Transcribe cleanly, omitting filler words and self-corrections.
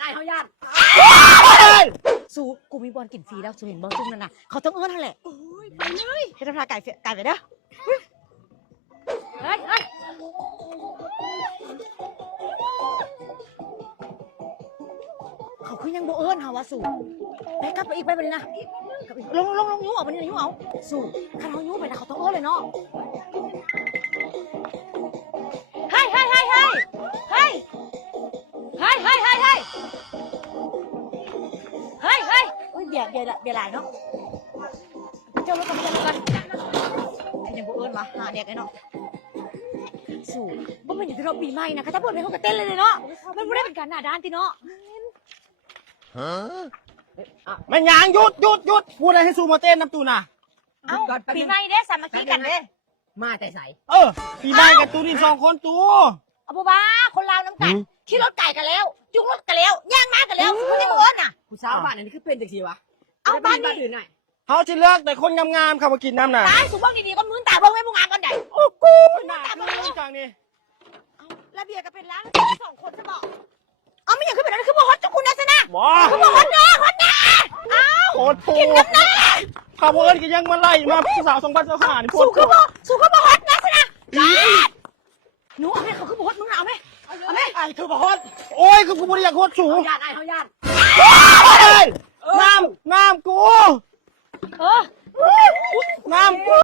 ไอ้เขาญาติสูกูมีบอลกินฟรีแล้วสูเห็นบอลจุ่มนั่นน่ะเขาต้องเอื้อนนั่นแหละโอ้ยไปเลยเฮ็ดทาไก่ไปเด้อเฮ้ยเขาคือยังโบเอิญฮาวาสูไปกลับไปอีกไปเลยนะลงยูเอาไปนี่ยูเอาสูถ้าเรายูไปนะเขาต้องเอิญเลยเนาะเฮ้ยเฮ้ยเบียร์หลายเนาะเจ้ารถกันยังโบเอิญมาหาเด็กไอ้เนาะสูว่ามันอยู่ที่เราปีใหม่นะเขาจะเปิดเพลงเขาก็เต้นเลยเนาะมันไม่ได้เป็นการหน้าด้านตีเนาะมันยังหยุดพูดอะไรให้ซูมาเต้นน้ำตูน่ะเอ้าปีใหม่เด้สามัคคีกันเด้มาแต่ใสปีใหม่กับตูนี่2 คนตูเอาบ่บ้าคนลาวน้ำกันขี่รถไก่กันแล้วจุกรถกันแล้วย่างม้ากันแล้วคุณยังโอนน่ะผู้สาวบ้านอันนี้คือเป็นจังซี่วะเอาบ้านนี่อื่นหน่อยเขาจะเลือกแต่คนงามๆเข้ามากินน้ำน่ะตายสุบ้องดีๆก็มื้นตาเบิ่งให้พวกงามกันได้โอ้กูหน้ามึงจังนี่ระเบียก็เป็นล้าง2 คนซะบอกเอาไม่อยากขึ้นไปนั่นคือบ่ฮอตจุคุณนะซะนะ ว้า คือบ่ฮอตเด้อฮอตนะเอ้า โคตรปูข้าวเอิญก็ยังมาไล่มาผู้สาว2025นี่พูดสู้คือบ่ฮอตนะซะนะหนูเอาไหมเขาคือบ่ฮอตมึงเอาไหมไอ้คือบ่ฮอดโอ้ยคือกูบ่ได้อยากฮอดสู ญาติไอ้เขาญาติ น้ำกูน้ำกู